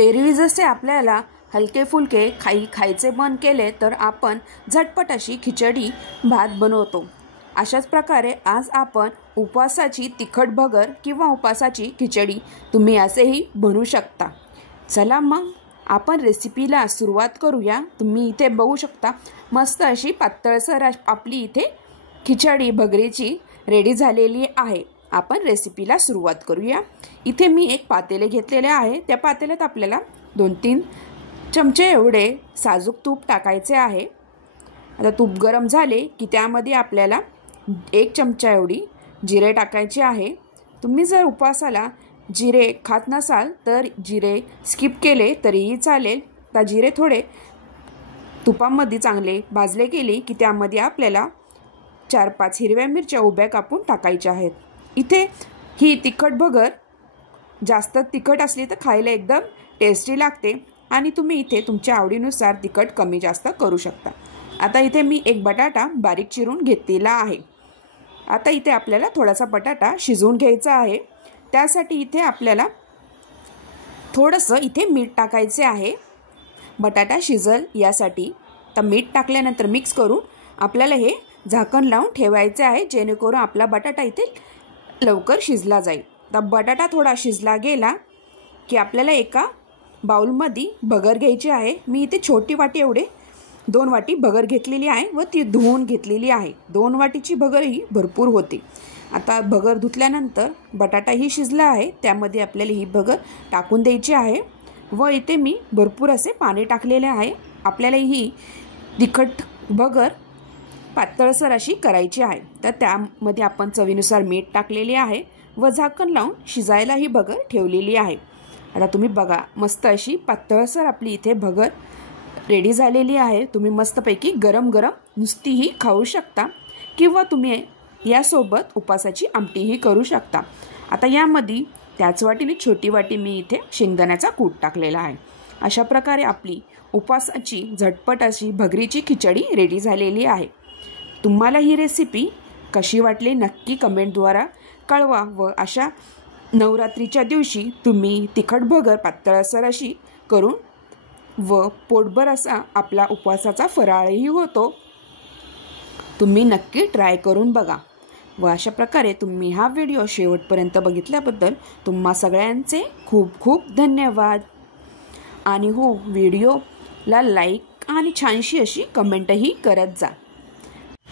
एरवी जसे आपल्याला हलके फुलके खायचे मन केले तर आपण झटपट अशी खिचडी भात बनवतो। अशाच प्रकारे आज आपण उपवासाची तिखट भगर किंवा उपवासाची खिचडी तुम्ही असेही बनवू शकता। चला मग आपण रेसिपीला सुरुवात करूया। तुम्ही इथे बघू शकता मस्त अशी पातळसर आपली इथे खिचडी भगरीची रेडी झालेली आहे। आपण रेसिपीला सुरुवात करूया। इथे मी एक पातेले घेतलेले आहे। त्या पातेल्यात आपल्याला 2-3 चमचे एवढे साजूक तूप टाकायचे आहे। आता तूप गरम झाले की त्यामध्ये आपल्याला 1 चमचा एवढी जिरे टाकायचे आहे। तुम्ही जर उपवासाला जिरे खात नसाल तर जिरे स्किप केले तरीही चालेल। तर जिरे थोडे तुपामध्ये चांगले भाजले गेले की त्यामध्ये आपल्याला 4-5 हिरव्या मिरच्या उभ्या कापून टाकायच्या आहेत। इथे ही तिखट भगर जास्त तिखट असली तर खायला एकदम टेस्टी लागते आणि तुम्ही इथे तुमच्या आवडीनुसार तिखट कमी जास्त करू शकता। आता इथे मी एक बटाटा बारीक चिरून घेतलेला आहे। आता इथे आपल्याला थोडासा बटाटा शिजवून घ्यायचा आहे। त्यासाठी इथे आपल्याला थोडंसं इथे मीठ टाकायचे आहे। बटाटा शिजल यासाठी तर मीठ टाकल्यानंतर मिक्स करून आपल्याला हे झाकण लावून ठेवायचे आहे, जेणेकरून आपला बटाटा इथे लवकर शिजला जाईल। तर बटाटा थोडा शिजला गेला की आपल्याला एका बाउलमध्ये भगर घ्यायची आहे। मी इथे छोटी वाटी एवढे 2 वाटी भगर घेतलेली आहे व ती धुवून घेतलेली आहे। 2 वाटीची भगर ही भरपूर होते। आता भगर धुतल्यानंतर बटाटाही शिजला आहे, त्यामध्ये आपल्याला ही भगर टाकून द्यायची आहे व इथे मी भरपूर असे पाणी टाकलेले आहे। आपल्याला ही तिखट भगर पातळसर अशी करायची आहे। तर त्यामध्ये आपण चवीनुसार मीठ टाकलेले आहे व झाकण लावून शिजायला ही भगर ठेवलेली आहे। आता तुम्ही बघा मस्त अशी पातळसर आपली इथे भगर रेडी झालेली आहे। तुम्ही मस्तपैकी गरम गरम नुसतीही खाऊ शकता किंवा तुम्ही यासोबत उपवासाची आमटीही करू शकता। आता यामध्ये त्याच वाटीने छोटी वाटी मी इथे शेंगदाण्याचा कूट टाकलेला आहे। अशा प्रकारे आपली उपवासाची झटपट अशी भगरीची खिचडी रेडी झालेली आहे। तुम्हाला ही रेसिपी कशी वाटली नक्की कमेंटद्वारा कळवा व अशा नवरात्रीच्या दिवशी तुम्ही तिखट भगर पातळसर अशी करून व पोटभर असा आपला उपवासाचा फराळही होतो। तुम्ही नक्की ट्राय करून बघा व अशा प्रकारे तुम्ही हा व्हिडिओ शेवटपर्यंत बघितल्याबद्दल तुम्हा सगळ्यांचे खूप खूप धन्यवाद। आणि हो, व्हिडिओला लाईक आणि छानशी अशी कमेंटही करत जा।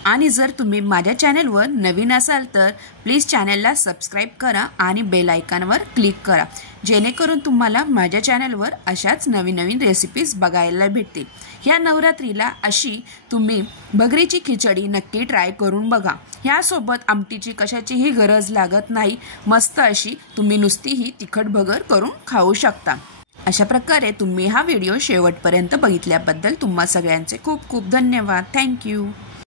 आणि जर तुम्ही माझ्या चॅनलवर नवीन असाल तर प्लीज चॅनलला सबस्क्राईब करा आणि बेल आयकॉनवर क्लिक करा, जेणेकरून तुम्हाला माझ्या चॅनलवर अशाच नवीन नवीन रेसिपीज बघायला भेटतील। ह्या नवरात्रीला अशी तुम्ही भगरीची खिचडी नक्की ट्राय करून बघा। ह्यासोबत आमटीची कशाचीही गरज लागत नाही। मस्त अशी तुम्ही नुसतीही तिखट भगर करून खाऊ शकता। अशा प्रकारे तुम्ही हा व्हिडिओ शेवटपर्यंत बघितल्याबद्दल तुम्हा सगळ्यांचे खूप खूप धन्यवाद। थँक्यू।